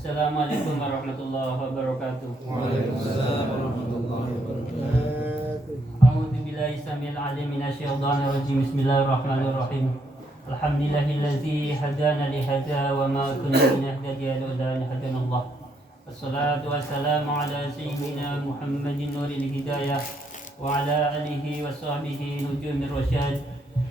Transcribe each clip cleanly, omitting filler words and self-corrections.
Assalamualaikum warahmatullahi wabarakatuh. Waalaikumsalam warahmatullahi wabarakatuh. A'udzu billahi samil alim minasyaitonir rajim. Bismillahirrahmanirrahim. Alhamdulillahillazi hadana li hadza wa ma kunna linahtadiya laula an hadanallah. Wassalatu wassalamu ala sayyidina Muhammadin nuril hidayah wa ala alihi wa sahbihi nujumir rasyad.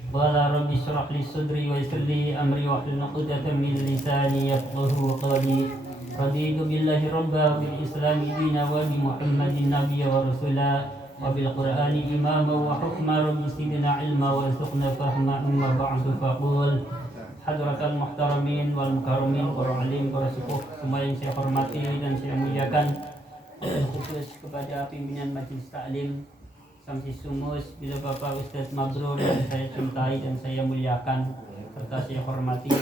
Qala rabbi shrah li sadri wa yassir li amri wa hlul 'uqdatam min lisani yafqahu qawli. Raditu billahi rabba wa bil islami dina wa bi Muhammadin nabiyya wa rasula wa bil qur'ani imama wa hukma rabbi zidna ilma wa arzuqna fahma amma ba'du faqul. Hadratal muhtaramin wal mukarramin para alim para sepuh semua yang saya hormati dan saya muliakan, khusus kepada pimpinan majelis taklim Samsi Sumus, bila Bapak Ustaz Mabrur yang saya cintai dan saya muliakan serta saya hormati.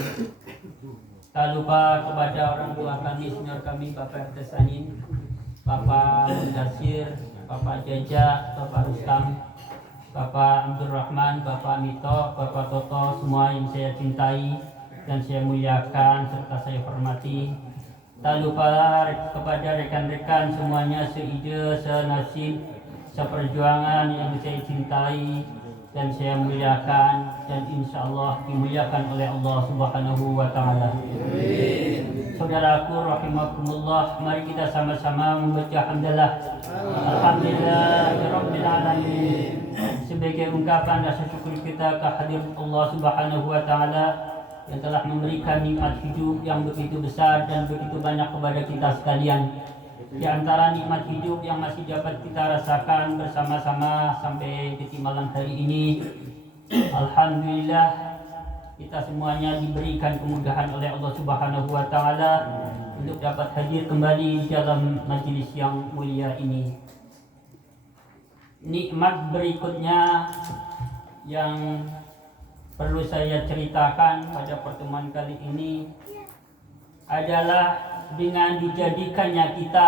Tak lupa kepada orang tua kami, senior kami, Bapak Ertesanin, Bapak Mudasir, Bapak Jaja, Bapak Rustam, Bapak Abdul Rahman, Bapak Mito, Bapak Toto, semua yang saya cintai dan saya muliakan serta saya hormati. Tak lupa kepada rekan-rekan semuanya seide, senasib, seperjuangan yang saya cintai dan saya muliakan dan insyaallah dimuliakan oleh Allah Subhanahu wa taala. Saudaraku rahimakumullah, mari kita sama-sama membaca hamdalah. Alhamdulillahirabbil alamin. Sebagai ungkapan rasa syukur kita kehadirat Allah Subhanahu wa taala yang telah memberikan nikmat hidup yang begitu besar dan begitu banyak kepada kita sekalian. Di antara nikmat hidup yang masih dapat kita rasakan bersama-sama sampai detik malam hari ini, alhamdulillah kita semuanya diberikan kemudahan oleh Allah Subhanahu wa taala untuk dapat hadir kembali di dalam majelis yang mulia ini. Nikmat berikutnya yang perlu saya ceritakan pada pertemuan kali ini adalah dengan dijadikannya kita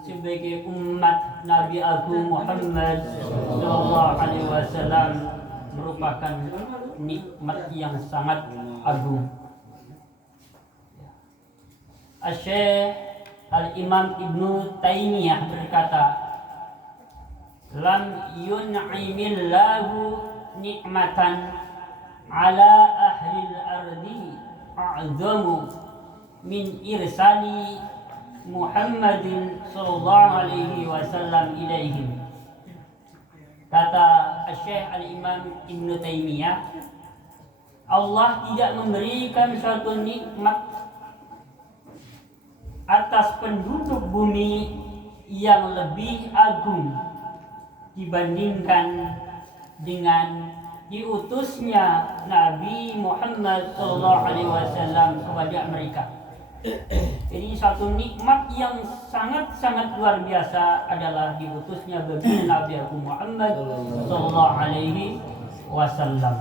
sebagai umat Nabi Agung Muhammad sallallahu alaihi wasallam merupakan nikmat yang sangat agung. Asy-Syaikh Al-Imam Ibnu Taimiyah berkata, "Lam yun'imillahu nikmatan ala ahlil ardi a'zamu min irsali Muhammadin sallallahu alaihi wasallam ilaihim." Kata Syekh Al-Imam Ibnu Taimiyah, Allah tidak memberikan suatu nikmat atas penduduk bumi yang lebih agung dibandingkan dengan diutusnya Nabi Muhammad sallallahu alaihi wasallam kepada mereka. Jadi satu nikmat yang sangat-sangat luar biasa adalah diutusnya bagi Nabi Muhammad sallallahu alaihi wasallam.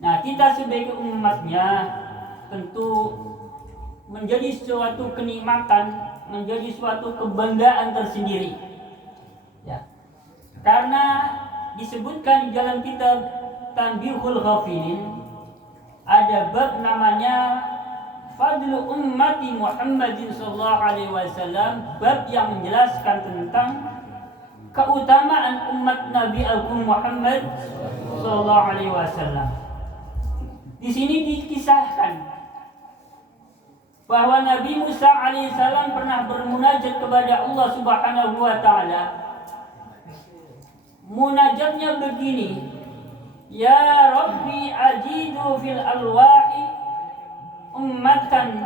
Nah, kita sebagai umatnya tentu menjadi suatu kenikmatan, menjadi suatu kebanggaan tersendiri. Ya. Karena disebutkan di dalam kitab Tanbihul Ghafilin ada bab namanya Fadlu Ummati Muhammadin sallallahu alaihi wasallam, bab yang menjelaskan tentang keutamaan umat Nabi Agung Muhammad sallallahu alaihi wasallam. Di sini dikisahkan bahwa Nabi Musa alaihissalam pernah bermunajat kepada Allah Subhanahu wa taala. Munajatnya begini, "Ya Rabbi ajidu fil alwahi ummatan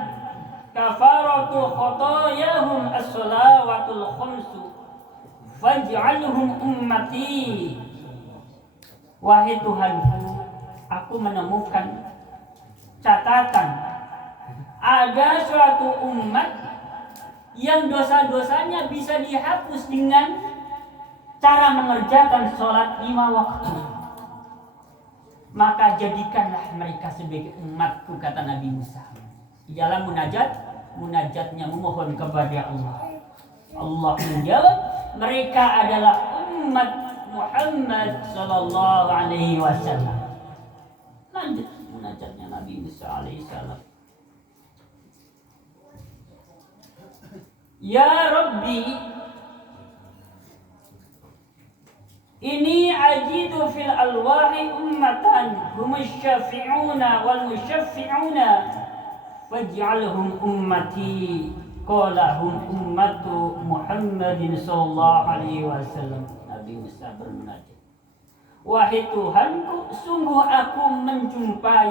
kafaratu khotoyahum as-salawatul khamsu faj'alhum ummati." Wahai Tuhanku, aku menemukan catatan ada suatu umat yang dosa-dosanya bisa dihapus dengan cara mengerjakan sholat 5 waktu. Maka jadikanlah mereka sebagai umatku, kata Nabi Musa. Di dalam munajatnya memohon kepada Allah. Allah menjawab, mereka adalah umat Muhammad sallallahu alaihi wasallam. Lanjut munajatnya Nabi Musa alaihi salam. Ya Rabbi, ini ajidu fil alwahi ummatan humus syafi'una wal musyaffi'una faj'alhum ummati qala hum ummatu Muhammadin sallallahu alaihi wasallam. Nabi Musa bermunajat, wahai Tuhanku, sungguh aku menjumpai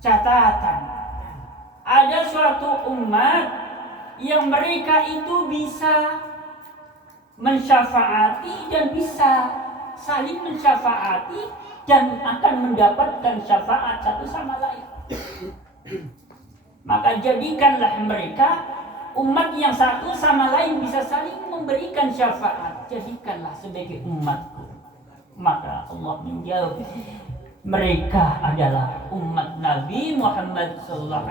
catatan ada suatu umat yang mereka itu bisa mensyafaati dan bisa saling mensyafaati dan akan mendapatkan syafaat satu sama lain. Maka jadikanlah mereka umat yang satu sama lain bisa saling memberikan syafaat. Jadikanlah sebagai umatku. Maka Allah menjawab, mereka adalah umat Nabi Muhammad SAW.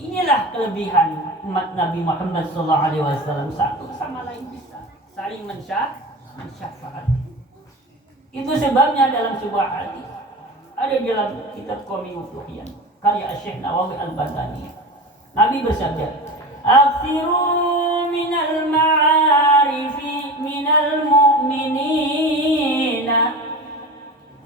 Inilah kelebihan umat Nabi Muhammad SAW, satu sama lain bisa saling mensyafaat. Itu sebabnya dalam sebuah hadis ada di dalam kitab Qomiyut Tuhyan karya Syekh Nawawi Al-Badani. Nabi bersabda, "Akthiru minal ma'arifi minal mu'minina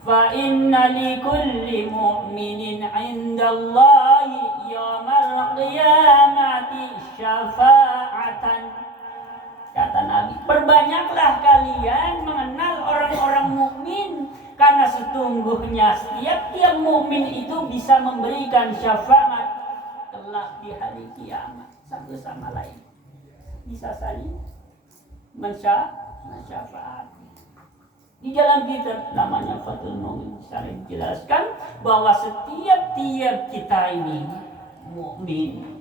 fa inna likulli mu'minin 'indallahi yawmal qiyamati syafa'atan." Kata Nabi, perbanyaklah kalian mengenal orang-orang mukmin, karena sesungguhnya setiap mukmin itu bisa memberikan syafaat kelak di hari kiamat. Satu sama lain bisa saling mensyafaat. Di dalam kitab namanya Fathul Mu'min saya jelaskan bahwa setiap kita ini mukmin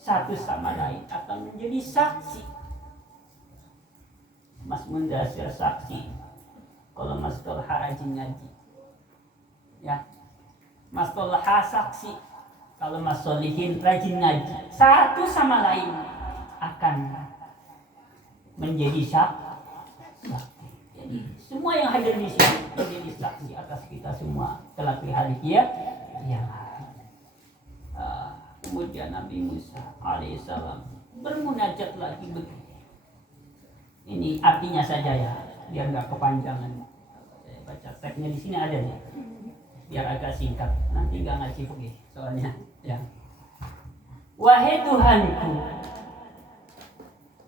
satu sama lain akan menjadi saksi. Mas Mundasir saksi kalau Mas Tolha rajin ngaji, ya. Mas Tolha saksi kalau Mas Solihin rajin ngaji. Satu sama lain akan menjadi saksi. Jadi semua yang hadir di sini menjadi saksi atas kita semua kelak di hari kiamat. Kemudian Nabi Musa alaihissalam bermunajat lagi begini. Ini artinya saja ya, biar nggak kepanjangan. Saya baca teksnya di sini ada ya, biar agak singkat. Nanti nggak ngaji begini soalnya. Ya. Wahai Tuhanku,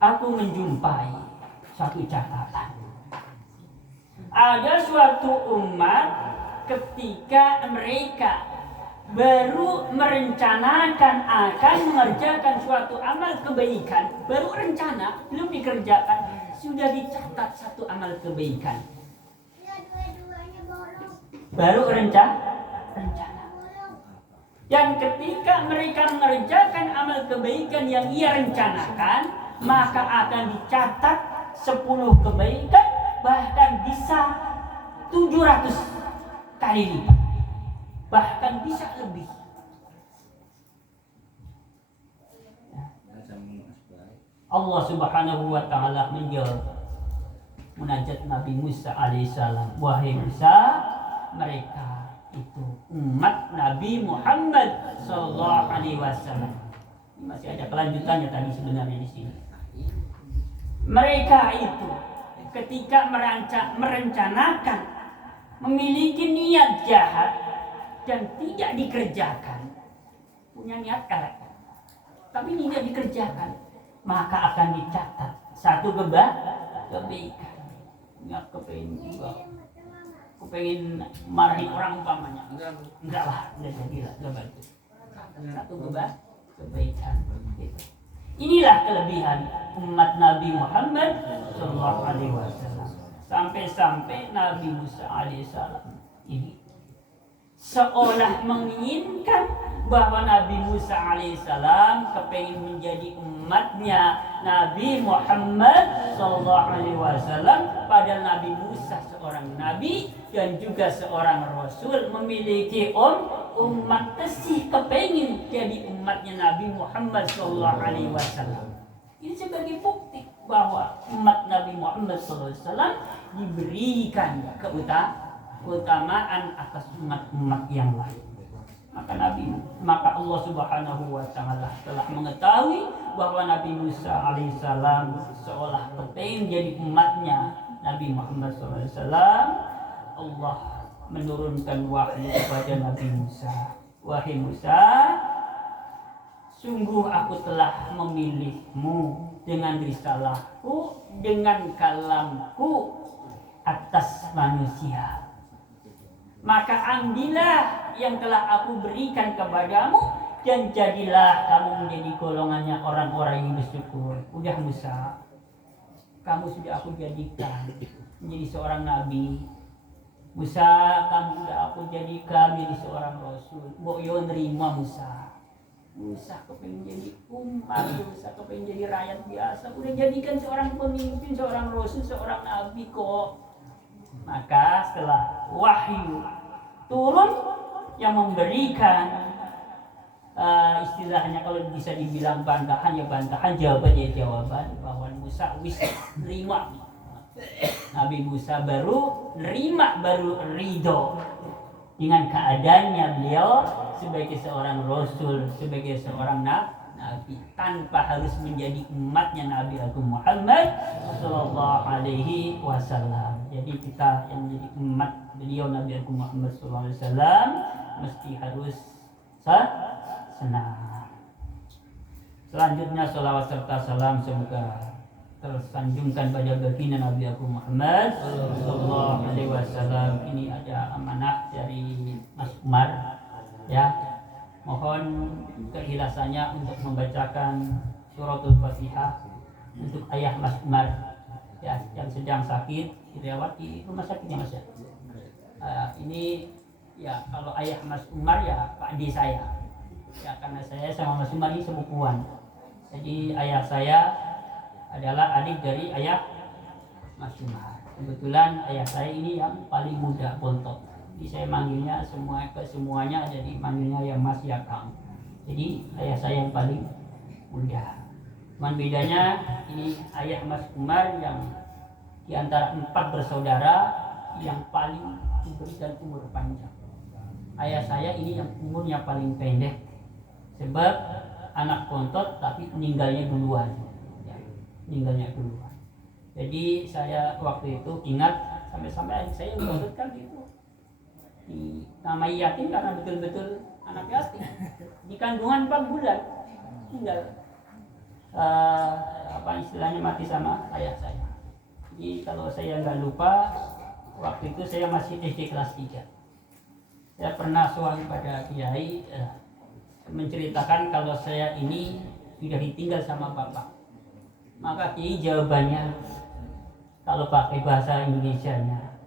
aku menjumpai satu catatan. Ada suatu umat ketika mereka baru merencanakan akan mengerjakan suatu amal kebaikan, baru rencana, belum dikerjakan, sudah dicatat satu amal kebaikan. Baru rencana. Dan ketika mereka mengerjakan amal kebaikan yang ia rencanakan, maka akan dicatat 10 kebaikan, bahkan bisa 700 kali lipat. Bahkan bisa lebih. Allah Subhanahu wa taala menjawab munajat Nabi Musa alaihissalam, wahai Musa, mereka itu umat Nabi Muhammad sallallahu alaihi wasallam. Masih ada kelanjutannya tadi sebenarnya di sini. Mereka itu ketika merencanakan memiliki niat jahat dan tidak dikerjakan, punya niat elek tapi tidak dikerjakan, maka akan dicatat satu kebaikan. Nggak kepengen marahin orang umpamanya, enggak lah, enggak jadilah, enggak bantu. Satu kebaikan gitu. Inilah kelebihan umat Nabi Muhammad sallallahu alaihi wasallam. Sampai-sampai Nabi Musa alaihissalam ini seolah menginginkan bahwa Nabi Musa alaihissalam kepingin menjadi umatnya Nabi Muhammad sallallahu alaihi wasallam, padahal Nabi Musa seorang nabi dan juga seorang rasul, memiliki umat tesih kepingin jadi umatnya Nabi Muhammad sallallahu alaihi wasallam. Ini sebagai bukti bahwa umat Nabi Muhammad sallallahu alaihi wasallam diberikan keutamaan atas umat-umat yang lain. Maka Allah Subhanahu wa taala telah mengetahui bahwa Nabi Musa alaihissalam seolah penting jadi umatnya Nabi Muhammad SAW. Allah menurunkan wahyu kepada Nabi Musa. Wahai Musa, sungguh aku telah memilihmu dengan risalahku, dengan kalamku atas manusia. Maka ambillah yang telah aku berikan kepadamu dan jadilah kamu menjadi golongannya orang-orang yang bersyukur. Udah Musa, kamu sudah aku jadikan menjadi seorang nabi. Musa, kamu sudah aku jadikan menjadi seorang rasul. Boyo nerima Musa. Musa kepengen jadi umat, Musa kepengen jadi rakyat biasa. Udah jadikan seorang pemimpin, seorang rasul, seorang nabi kok. Maka setelah wahyu turun yang memberikan istilahnya kalau bisa dibilang bantahan ya bantahan, jawaban ya jawaban, bahwa Musa wis terima. Nabi Musa baru nerima, baru ridho dengan keadaannya beliau sebagai seorang rasul, sebagai seorang nabi, tanpa harus menjadi umatnya Nabi Agung Muhammad sallallahu alaihi wasallam. Jadi kita yang menjadi umat beliau Nabi Agung Muhammad sallallahu alaihi wasallam mesti harus senang. Selanjutnya salawat serta salam semoga tersanjungkan pada baginda Nabi Agung Muhammad sallallahu alaihi wasallam. Ini ada amanah dari Mas Umar ya. Mohon keikhlasannya untuk membacakan suratul Fatihah untuk ayah Mas Umar ya, yang sedang sakit dirawat di rumah sakit ya Mas ya. Ini ya kalau ayah Mas Umar ya Pak D saya ya, karena saya sama Mas Umar ini sepupuan. Jadi ayah saya adalah adik dari ayah Mas Umar. Kebetulan ayah saya ini yang paling muda, bontot. Jadi saya manggilnya semuanya jadi manggilnya ya Mas ya Kang. Jadi ayah saya yang paling muda. Cuman bedanya ini ayah Mas Umar yang di antara 4 bersaudara yang paling diberikan umur panjang. Ayah saya ini yang umurnya paling pendek sebab anak bontot tapi meninggalnya duluan. Meninggalnya duluan. Jadi saya waktu itu ingat sampai adik saya bontot kan gitu. Di nama yatim karena betul-betul anak yatim. Di kandungan 4 bulan tinggal apa istilahnya mati sama ayah saya. Jadi kalau saya nggak lupa waktu itu saya masih SD kelas 3. Saya pernah soal pada kiai menceritakan kalau saya ini sudah ditinggal sama bapak. Maka kiai jawabannya kalau pakai bahasa Indonesianya,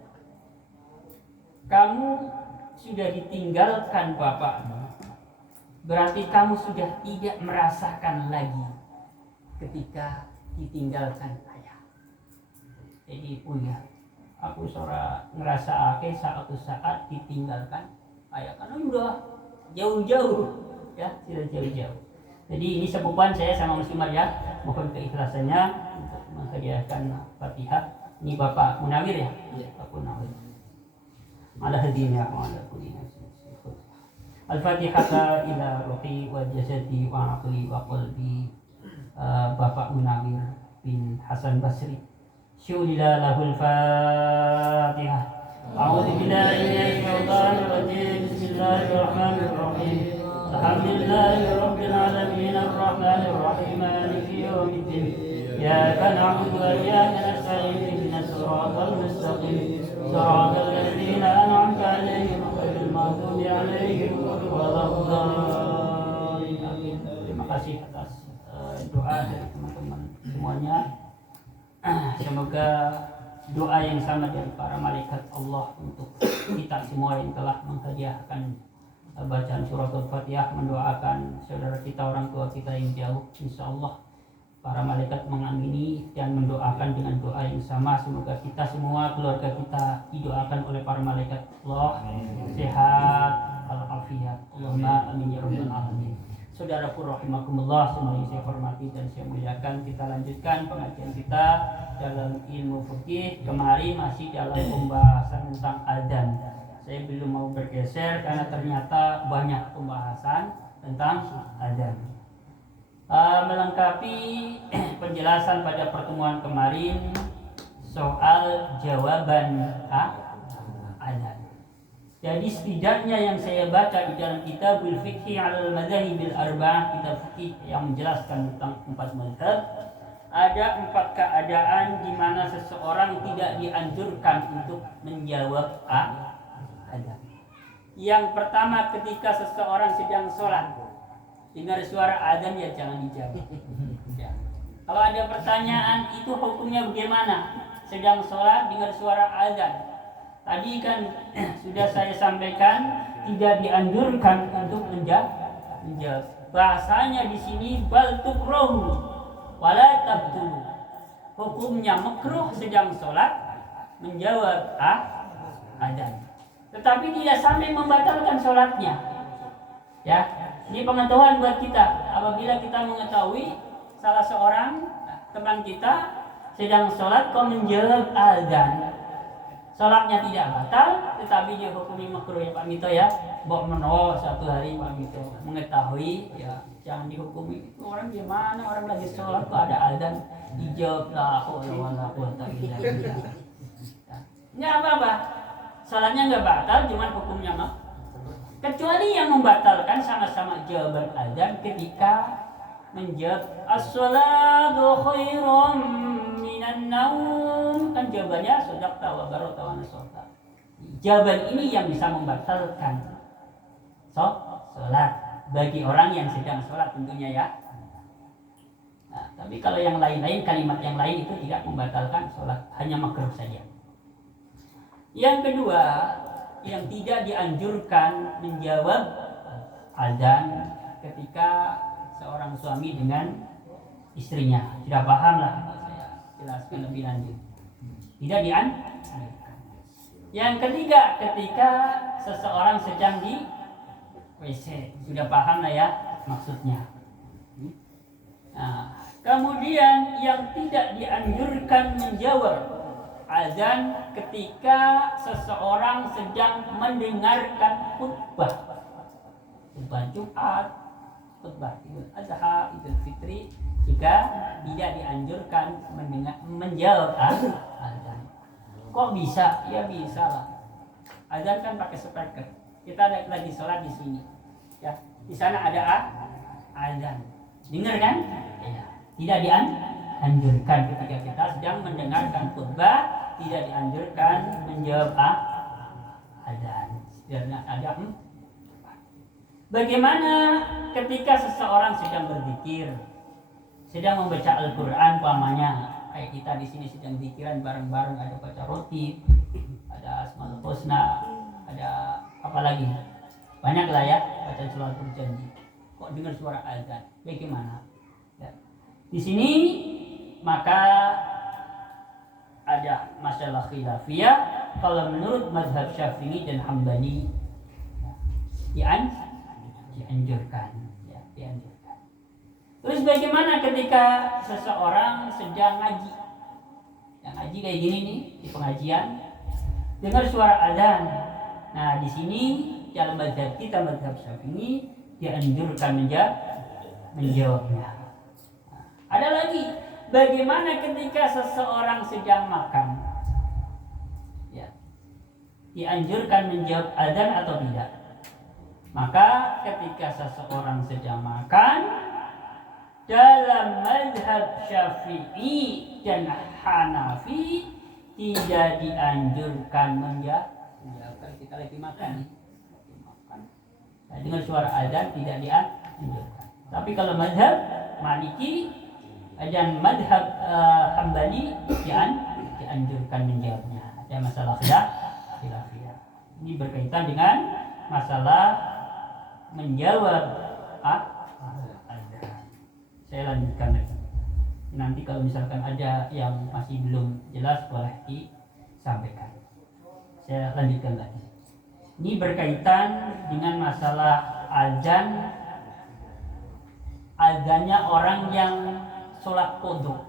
kamu sudah ditinggalkan bapakmu, berarti kamu sudah tidak merasakan lagi ketika ditinggalkan ayah. Jadi punya aku ngerasa suatu saat ditinggalkan ayah karena udah jauh-jauh ya, sudah jauh-jauh. Jadi ini sepupuan saya sama Mas Umar ya. Mohon keikhlasannya untuk menghadiahkan Fatihah. Ini Bapak Munawir ya? Iya, Bapak Munawir. Ala hadina wa ala kulli nafsin. Al-Fatihah ila ruhi wa jasadi wa aqli wa qalbi. Bapak Munawir bin Hasan Basri. Syulila lahul Fatihah. A'udzu billahi minasy syaithanir rajim. Bismillahirrahmanirrahim. Alhamdulillahi rabbil alamin arrahmanir rahim maliki yaumiddin. Iyyaka na'budu wa iyyaka nasta'in ihdinas siratal mustaqim. Siratal ladzina an'amta 'alaihim ghairil maghdubi 'alaihim waladdallin. Amin. Terima kasih atas doa dari teman-teman semuanya. Semoga doa yang sama dari para malaikat Allah untuk kita semua yang telah menghadiahkan bacaan surat Al-Fatihah, mendoakan saudara kita, orang tua kita yang jauh. Insya Allah para malaikat mengamini dan mendoakan dengan doa yang sama. Semoga kita semua, keluarga kita didoakan oleh para malaikat Allah sehat al-afiyah. Allahumma amin ya rabbal alamin. Saudaraku rahimakumullah, semua yang saya hormati dan saya muliakan, kita lanjutkan pengajian kita dalam ilmu fikih. Kemarin masih dalam pembahasan tentang adzan. Saya belum mau bergeser karena ternyata banyak pembahasan tentang adzan. Melengkapi penjelasan pada pertemuan kemarin soal jawaban adzan. Jadi setidaknya yang saya baca di dalam Kitabul Fiqhi 'alal Madzahibil Arba'ah, kitab fikih yang menjelaskan tentang 4 mazhab, ada 4 keadaan di mana seseorang tidak dianjurkan untuk menjawab adzan. Yang pertama, ketika seseorang sedang sholat, dengar suara adzan ya jangan dijawab. Ya. Kalau ada pertanyaan itu hukumnya bagaimana? Sedang sholat dengar suara adzan. Tadi kan sudah saya sampaikan tidak dianjurkan untuk menjawab. Bahasanya di sini bal tukrahu wala tabtulu. Hukumnya makruh sedang sholat menjawab adzan. Tetapi tidak sampai membatalkan sholatnya. Ya, ini pengetahuan buat kita. Apabila kita mengetahui salah seorang teman kita sedang sholat kok menjawab adzan, sholatnya tidak batal, tetapi dia hukumi makruh ya Pak Mito ya. Bok menolak satu hari Pak Mito mengetahui ya jangan dihukumi. Orang gimana, orang lagi sholat kok ada adzan dijawab la haula wala quwwata illa billah. Enggak apa-apa, sholatnya enggak batal, cuman hukumnya mah. Kecuali yang membatalkan sama-sama jawaban adzan ketika menjawab as-salatu khairum minan naum, kan jawabannya shadaqta wa barata wa nasata. Jawaban ini yang bisa membatalkan sholat bagi orang yang sedang sholat tentunya ya. Nah, tapi kalau yang lain-lain, kalimat yang lain itu tidak membatalkan sholat, hanya makruh saja. Yang kedua, yang tidak dianjurkan menjawab adzan ketika seorang suami dengan istrinya. Sudah paham lah, saya jelaskan lebih lanjut. Tidak dianjurkan. Yang ketiga, ketika seseorang sedang di WC. Sudah paham lah ya maksudnya. Nah, kemudian yang tidak dianjurkan menjawab azan ketika seseorang sedang mendengarkan khutbah Jumat, khutbah Idul Adha, Idul Fitri, juga tidak dianjurkan menjawab azan. Kok bisa? Ya bisa lah. Azan kan pakai speaker. Kita lagi sholat di sini, ya. Di sana ada azan. Dengar kan? Ya. Tidak dianjurkan ketika kita sedang mendengarkan khutbah, tidak dianjurkan menjawab azan. Karena ada bagaimana ketika seseorang sedang berzikir, sedang membaca Al-Quran umpamanya, kayak kita di sini sedang zikiran bareng-bareng, ada baca roti, ada Asmaul Husna, ada apa lagi? Banyak lah ya, baca selawat berjanji. Kok dengar suara azan? Bagaimana? Ya. Di sini maka ada masalah khilafiyah. Kalau menurut mazhab Syafi'i dan Hambali dianjurkan, ya, dianjurkan. Terus bagaimana ketika seseorang sedang ngaji? Yang ngaji kayak gini nih di pengajian, dengar suara azan. Nah, di sini dalam mazhab kita, mazhab Syafi'i, dianjurkan menjawabnya. Nah, ada lagi, bagaimana ketika seseorang sedang makan? Ya, dianjurkan menjawab azan atau tidak? Maka ketika seseorang sedang makan, dalam mazhab Syafi'i dan Hanafi tidak dianjurkan menjawab. Kalau kita lagi makan, dengar suara azan tidak dianjurkan. Tapi kalau mazhab Maliki dan mazhab Hambali dianjurkan menjawabnya. Ada masalah khilafiyah. Ini berkaitan dengan masalah menjawab azan. Saya lanjutkan lagi. Nanti kalau misalkan ada yang masih belum jelas boleh disampaikan. Saya lanjutkan lagi. Ini berkaitan dengan masalah azan. Azannya orang yang sholat qodho.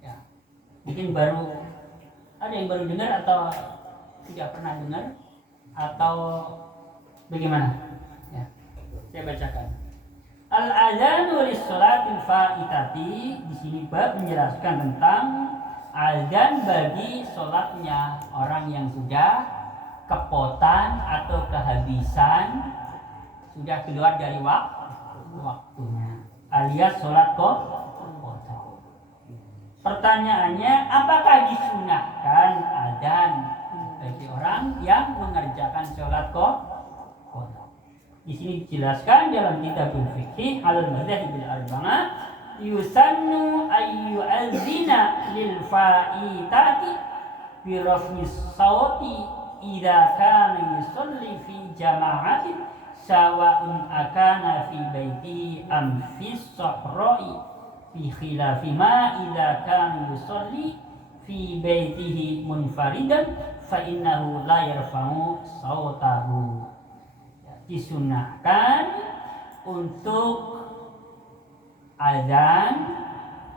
Ya. Mungkin ada yang baru dengar atau tidak pernah dengar atau bagaimana? Ya, saya bacakan. Al-adzanu lis-sholatil faitati, di sini bab menjelaskan tentang azan bagi sholatnya orang yang sudah kepotan atau kehabisan, sudah keluar dari waktunya, alias sholat kotor. Pertanyaannya, apakah disunahkan azan bagi orang yang mengerjakan sholat kotor? Di sini dijelaskan dalam kitabul fikih al-madzahibil arba'ah, yusannu ayyu'adzina lil faitati bi raf'is sauti idza kana yusalli fi jama'atin sawa'un akana fi baiti am fi sahra'i fi khilafi ma idza kana yusalli fi baitihi munfaridan fa innahu la yarfa'u sautahu. Disunahkan untuk azan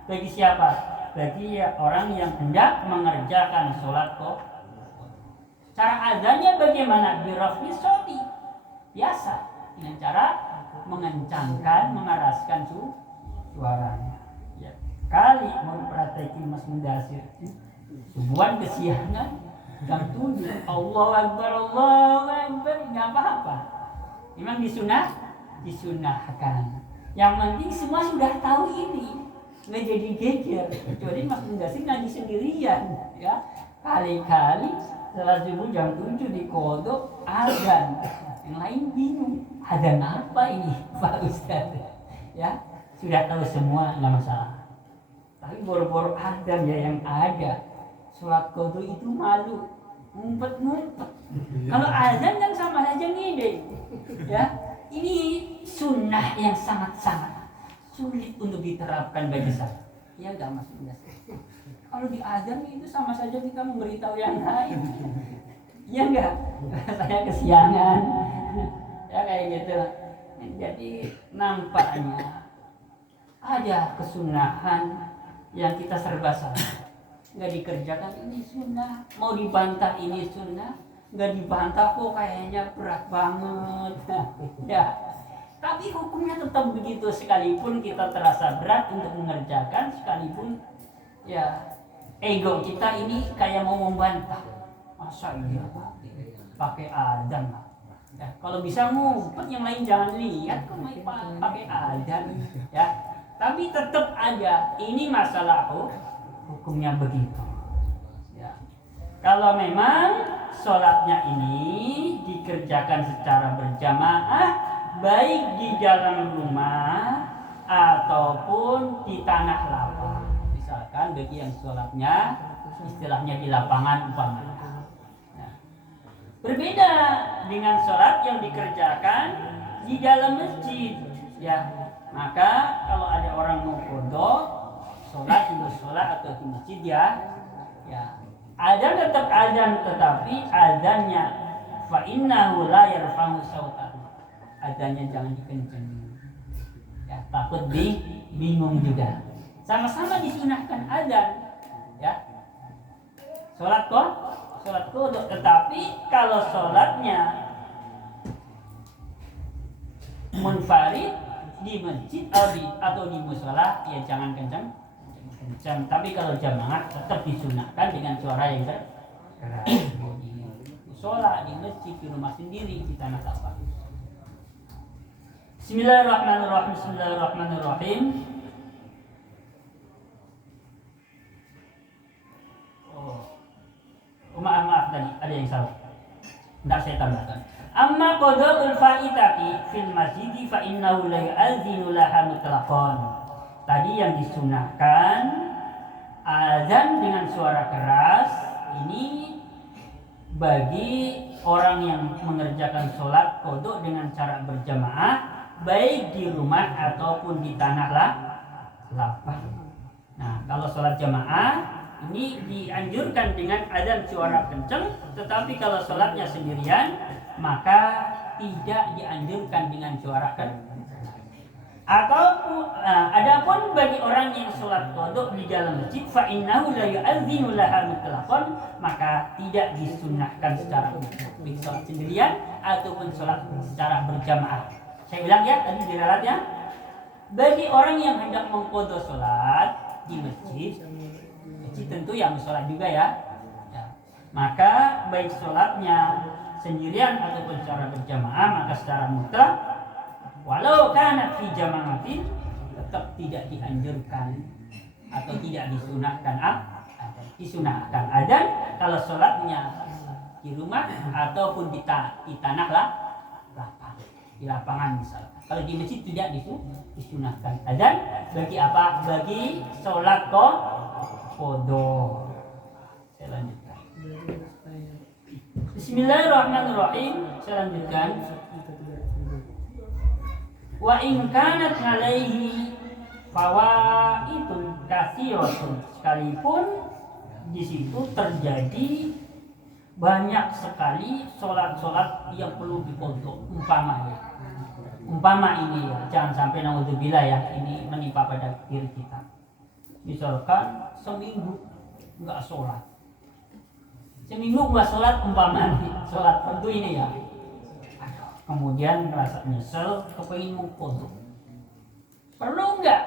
bagi siapa? Bagi orang yang hendak mengerjakan sholat kok. Cara azannya bagaimana? Birafni shoti, biasa, dengan cara mengencangkan, mengeraskan suaranya. Ya, kali mau praktekin Mas Mendasir, sebuah kesiangan, jam 7, Allahu Akbar, nggak apa-apa. Memang disunahkan. Yang penting semua sudah tahu ini, nggak jadi geger. Kecuali Mas Mendasir ngaji sendirian, ya. Kali-kali setelah subuh jam 7 di kodok azan, yang lain bingung, azan apa ini Pak Ustaz? Ya, sudah tahu semua, nggak masalah. Tapi boro-boro azan ya yang ada, sholat kodok itu malu, ngumpet-ngumpet. Kalau azan kan sama saja ngide, ya. Ini sunnah yang sangat-sangat sulit untuk diterapkan bagi saya. Ya enggak Mas Mendasir. Kalau di azan itu sama saja kita memberitahu yang lain. Ya enggak? Saya kesiangan. Ya kayak gitu. Jadi nampaknya ada kesunahan yang kita serba salah. Enggak dikerjakan ini sunnah, mau dibantah ini sunnah, enggak dibantah kok kayaknya berat banget. Ya. Tapi hukumnya tetap begitu, sekalipun kita terasa berat untuk mengerjakan, sekalipun ya ego kita ini kayak mau membantah. Masa iya pakai azan? Ya, kalau bisa ngumpet, yang lain jangan lihat kok pakai azan. Ya. Tapi tetap ada, ini masalah hukumnya begitu. Ya. Kalau memang sholatnya ini dikerjakan secara berjamaah, baik di dalam rumah ataupun di tanah lapang. Misalkan bagi yang sholatnya istilahnya di lapangan umpamanya. Nah, berbeda dengan sholat yang dikerjakan di dalam masjid. Ya, maka kalau ada orang mau qodha sholat di musola atau di masjid ya azan tetap azan, tetapi azannya fa innahu la yarfa'u sautahu. Azannya jangan dikencengin. Ya, takut bingung juga. Sama-sama disunahkan azan. Ya. Sholat qodha, tetapi kalau sholatnya munfarid di masjid atau di musola ya jangan kencang. Tapi kalau jamaah tetap disunahkan dengan suara yang keras. Di musola, di masjid, di rumah sendiri, di tanah lapang. Bismillahirrahmanirrahim. Maaf tadi ada yang salah. Ntar saya tambahkan. Amma qada'ul faitati fil masjid fa innahu la yu'adzinu laha mutlaqan. Tadi yang disunahkan azan dengan suara keras ini bagi orang yang mengerjakan sholat qadha dengan cara berjamaah, baik di rumah ataupun di tanah lapang. Nah, kalau sholat jamaah ini dianjurkan dengan azan suara kencang, tetapi kalau sholatnya sendirian maka tidak dianjurkan dengan suara kencang. Adapun bagi orang yang sholat qada di dalam masjid, fa innahu la yu'adzinu laha mutlaqan, maka tidak disunahkan secara mutlak, baik sholat sendirian ataupun sholat secara berjamaah. Saya bilang ya tadi diralat ya, bagi orang yang hendak mengqada sholat di masjid tentu yang sholat juga ya, maka baik sholatnya sendirian ataupun secara berjamaah, maka secara mutlak walau kanat fi jama'atin tetap tidak dianjurkan atau tidak disunahkan adzan kalau sholatnya di rumah ataupun di tanah lapang, di lapangan misalnya. Kalau di masjid tidak disunahkan adzan bagi apa? Bagi sholat qada. Saya lanjutkan. Bismillahirrahmanirrahim. Saya lanjutkan. Wa in kanat alaihi fawaidun katsiratun, sekalipun di situ terjadi banyak sekali sholat-sholat yang perlu dikodok. Umpama ini ya, jangan sampai naudzubillah ya, ini menimpa pada diri kita. Misalkan seminggu nggak sholat, umpama sholat fardu ini ya, kemudian merasa nyesel, kepengin mengkodok, perlu nggak?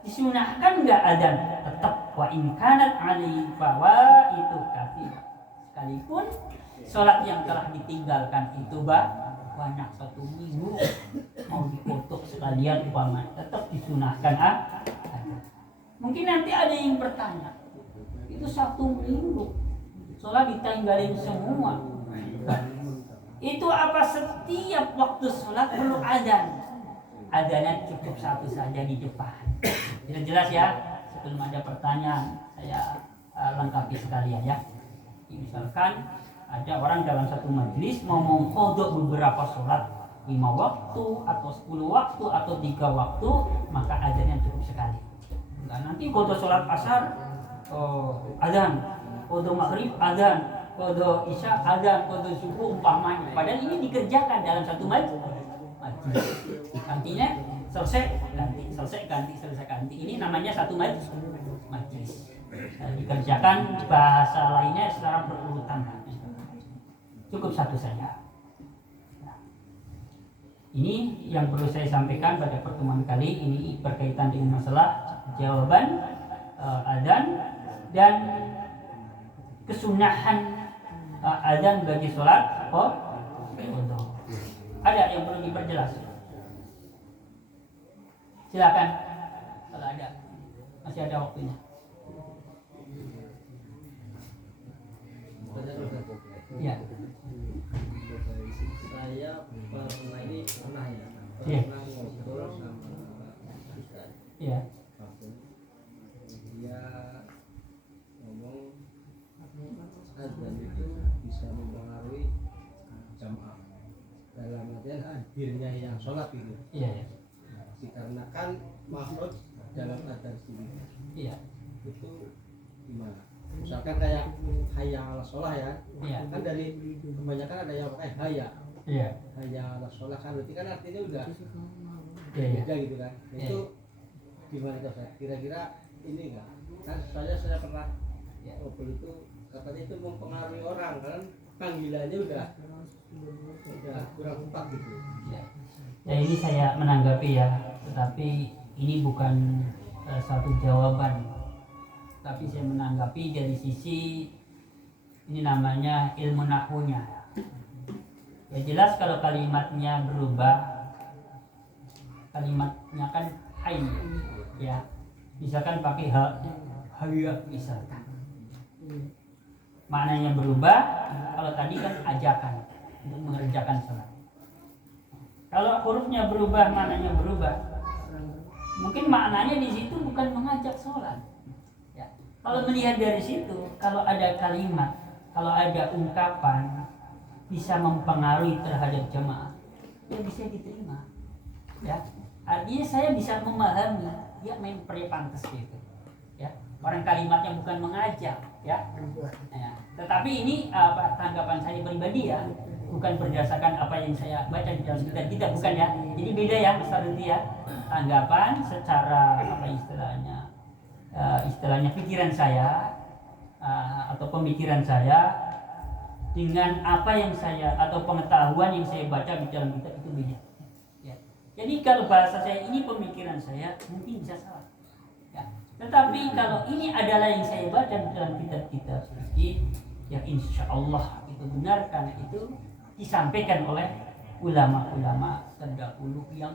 Disunahkan nggak adzan? Tetap wa in kanat alaihi fawaidun katsirah, sekalipun sholat yang telah ditinggalkan itu banyak, 1 minggu mau dikodok sekalian umpama, tetap disunahkan adzan. Mungkin nanti ada yang bertanya, itu 1 minggu sholat ditinggalin semua, itu apa setiap waktu sholat perlu adzan? Adzannya cukup 1 saja di depan. Jelas ya, sebelum ada pertanyaan saya lengkapi sekalian ya. Misalkan ada orang dalam satu majelis mau mengqada beberapa sholat, 5 waktu atau 10 waktu atau 3 waktu, maka adzannya cukup sekali. Nah, nanti qada sholat asar adzan, qada maghrib adzan, qada isya adzan, qada subuh umpamanya. Padahal ini dikerjakan dalam satu majelis. Gantinya selesai ganti. Ini namanya satu majelis. Dikerjakan bahasa lainnya secara berurutan. Cukup 1 saja. Ini yang perlu saya sampaikan pada pertemuan kali ini berkaitan dengan masalah jawaban adzan dan kesunahan adzan bagi sholat qada. Ada yang perlu diperjelas? Silakan kalau ada, masih ada waktunya. Ya. Saya pernah ini pernah ya. Iya. Pernah ngobrol sama Ustaz. Iya. Dia ngomong adzan itu bisa mempengaruhi jamaah. Dalam artian hadirnya yang sholat itu. Iya. Dikarenakan makhluk dalam adzan sendiri. Iya. Itu gimana? Misalkan kayak hayya 'alas sholah ya. Iya. Kan dari kebanyakan ada yang pakai hayya. Iya. Hayya 'alas sholah kan berarti kan artinya udah Iya. beda gitu kan. Itu gimana tuh Ustaz? Kira-kira ini enggak? Kan saya pernah ngobrol itu katanya itu mempengaruhi orang kan panggilannya udah kurang tepat gitu. Ya. Ya ini saya menanggapi ya, tetapi ini bukan satu jawaban, tapi saya menanggapi dari sisi ini namanya ilmu nahwunya. Ya jelas kalau kalimatnya berubah, kalimatnya kan hayy ya, misalkan pakai hayya misalkan, maknanya berubah. Kalau tadi kan ajakan untuk mengerjakan sholat. Kalau hurufnya berubah, maknanya berubah. Mungkin maknanya di situ bukan mengajak sholat. Ya. Kalau melihat dari situ, kalau ada kalimat, kalau ada ungkapan bisa mempengaruhi terhadap jemaah, ya bisa diterima. Ya, artinya saya bisa memahami dia main pantas gitu. Ya, orang kalimatnya bukan mengajak, ya. Ya. Tetapi ini tanggapan saya pribadi ya. Bukan berdasarkan apa yang saya baca di dalam kitab kita, bukan ya. Jadi beda ya Mas Ardi ya. anggapan secara apa istilahnya pikiran saya atau pemikiran saya dengan apa yang saya atau pengetahuan yang saya baca di dalam kitab itu beda. Ya. Jadi kalau bahasa saya ini pemikiran saya mungkin bisa salah. Ya. Tetapi kalau ini adalah yang saya baca di dalam kitab-kitab suci, ya insya Allah itu benar karena itu disampaikan oleh ulama-ulama terdahulu yang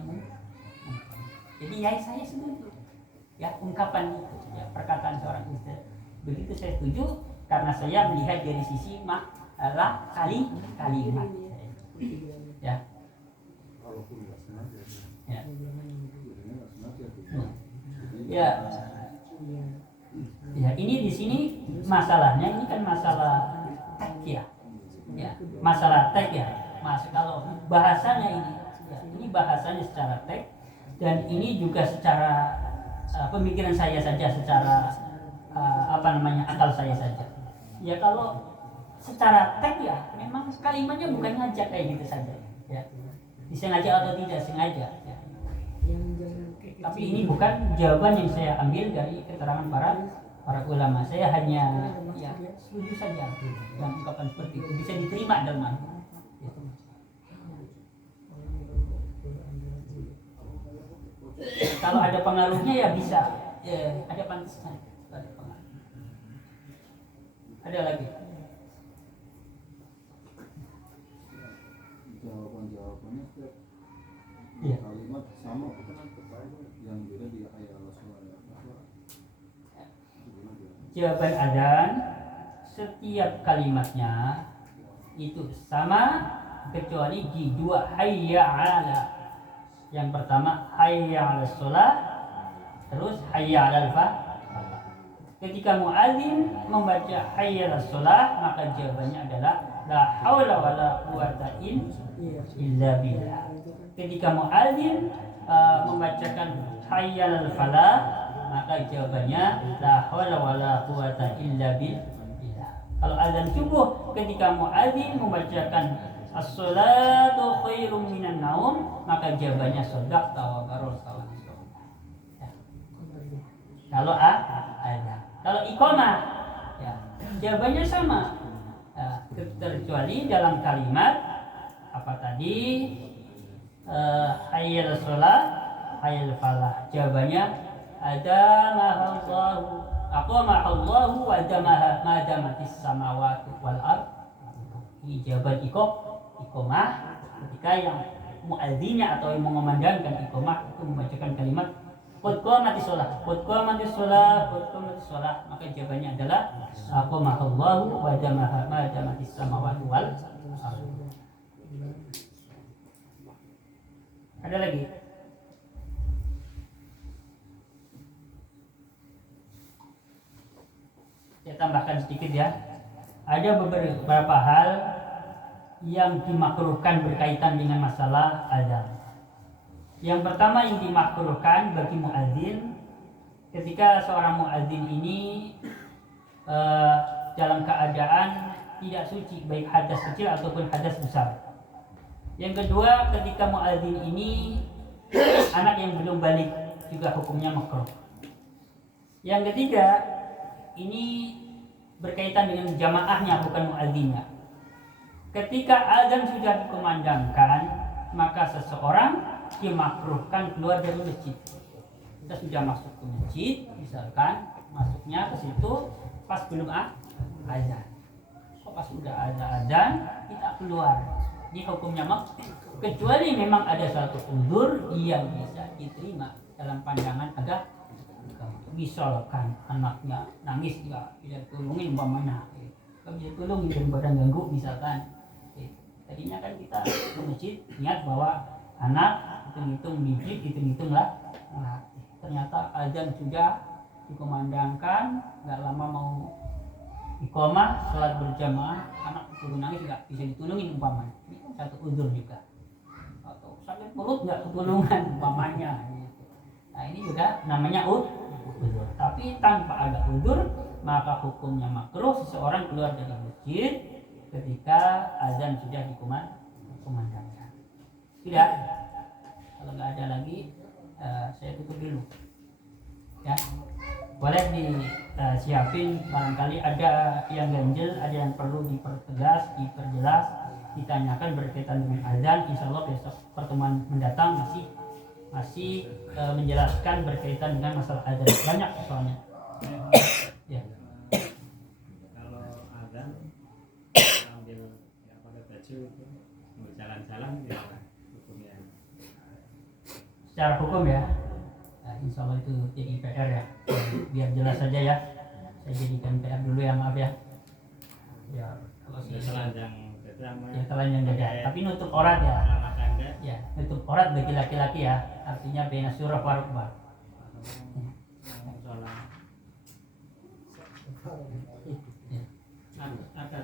jadi ya saya setuju. Ya ungkapan itu, ya perkataan seorang ustaz. Begitu saya setuju karena saya melihat dari sisi kalimat. Ya. Ya. Ya. Ya, ini di sini masalahnya ini kan masalah teks ya. Ya, masalah teks ya. Kalau bahasanya ini bahasanya secara teks dan ini juga secara pemikiran saya saja, secara akal saya saja. Ya kalau secara teks ya memang kalimatnya bukan ngajak kayak gitu saja ya, disengaja atau tidak sengaja ya. Tapi ini bukan jawaban yang saya ambil dari keterangan para ulama. Saya hanya ya setuju saja dengan ungkapan seperti itu bisa diterima dalam hati ya. Kalau ada pengaruhnya ya bisa ya, ada pantasnya ada pengaruh. Ada lagi jawabannya setiap ya. kalimat sama yang beda di ayat Rasulullah. Jawaban adzan setiap kalimatnya itu sama kecuali di dua hayya 'ala. Yang pertama hayya 'alas shalah, terus hayya 'alal falah. Ketika muadzin membaca hayya 'alas shalah, maka jawabannya adalah la haula wala quwata illa billah. Ketika muadzin membacakan hayya 'alal falah, maka jawabannya la haula wala quwata illa billah. Kalau azan subuh ketika muadzin membacakan as-salatu khairum minan naum, maka jawabannya shadaqta wa bararta wa ya. Kalau azan, kalau iqamah ya jawabannya sama. Ya, terkecuali dalam kalimat apa tadi hayyal shalah hayyal falah, jawabannya adamahallahu aqamahallahu wa adamaha ma damatis samawati wal ard. Ini jawaban iqamah ketika yang muadzinnya atau yang mengumandangkan iqamah itu membacakan kalimat qad qamatis shalah, qad qamatis shalah, qad qamatis shalah, maka jawabannya adalah aqamahallahu wa adamaha ma damatis samawati wal ard. Ada lagi? Saya tambahkan sedikit ya. Ada beberapa hal yang dimakruhkan berkaitan dengan masalah azan. Yang pertama yang dimakruhkan bagi muadzin ketika seorang muadzin ini dalam keadaan tidak suci, baik hadas kecil ataupun hadas besar. Yang kedua, ketika muadzin ini anak yang belum balik juga hukumnya makruh. Yang ketiga, ini berkaitan dengan jamaahnya bukan muadzinnya. Ketika azan sudah dikumandangkan, maka seseorang dimakruhkan keluar dari masjid. Kita sudah masuk ke masjid, misalkan masuknya ke situ pas belum azan. Pas sudah ada azan, kita keluar. Ini hukumnya kecuali memang ada satu uzur yang bisa diterima dalam pandangan agama. Misalkan anaknya nangis juga tidak tolongin umpamanya, kalau bisa tolongin daripada ganggu misalkan. Tadinya kan kita ke masjid niat bahwa anak hitung-hitung biji, hitung-hitunglah. Nah, ternyata azan sudah dikumandangkan, nggak lama mau iqamah, sholat berjamaah, anak turun nangis nggak bisa ditolongin umpamanya. Ini kan satu uzur juga. Atau sakit perut nggak ketulungan umpamanya. Nah ini juga namanya uzur. Tapi tanpa ada uzur, maka hukumnya makruh seseorang keluar dari masjid ketika azan sudah dikumandangkan. Tidak? Kalau nggak ada lagi, saya tutup dulu. Ya, boleh disiapin, barangkali ada yang ganjil, ada yang perlu dipertegas, diperjelas, ditanyakan berkaitan dengan azan. Insya Allah besok pertemuan mendatang masih menjelaskan berkaitan dengan masalah azan. Banyak soalnya. Ya. Kalau azan ambil ya pakai baju itu mau jalan-jalan ya hukumnya. Secara hukum ya, nah, insya Allah itu jadi PR ya. Biar jelas saja ya. Saya jadikan PR dulu ya, maaf ya. Ya kalau Telanjang pertama. ya telanjang dada, tapi nutup aurat ya. Alamat tangga. Ya, nutup aurat bagi laki-laki ya. Artinya baina surah wa rukbah. Sholat. Ya. Ada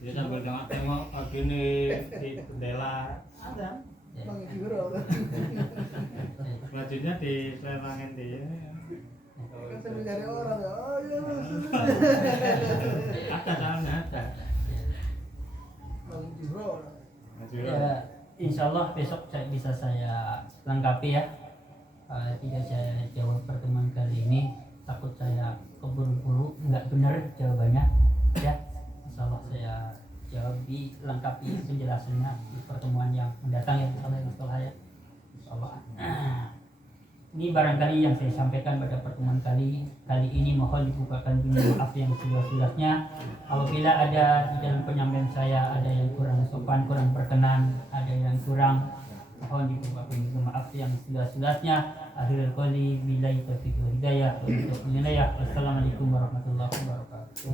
dia sambil tengok gini di jendela ada. Ya. Bajunya di selangin di ada soalnya ada. Ya, insya Allah besok bisa saya lengkapi ya. Tidak saya jawab pertemuan kali ini, takut saya keburu-buru nggak benar jawabannya ya. Insya Allah saya jawab lengkapi penjelasannya di pertemuan yang mendatang ya, insyaallah ya. Insyaallah. Ini barangkali yang saya sampaikan pada pertemuan kali ini, mohon dibukakan pintu maaf yang seluas-luasnya. Apabila ada di dalam penyampaian saya ada yang kurang sopan, kurang berkenan, ada yang kurang, mohon dibukakan pintu maaf yang seluas-luasnya. Akhirul qouli billahi taufiq wal hidayah. Assalamualaikum warahmatullahi wabarakatuh.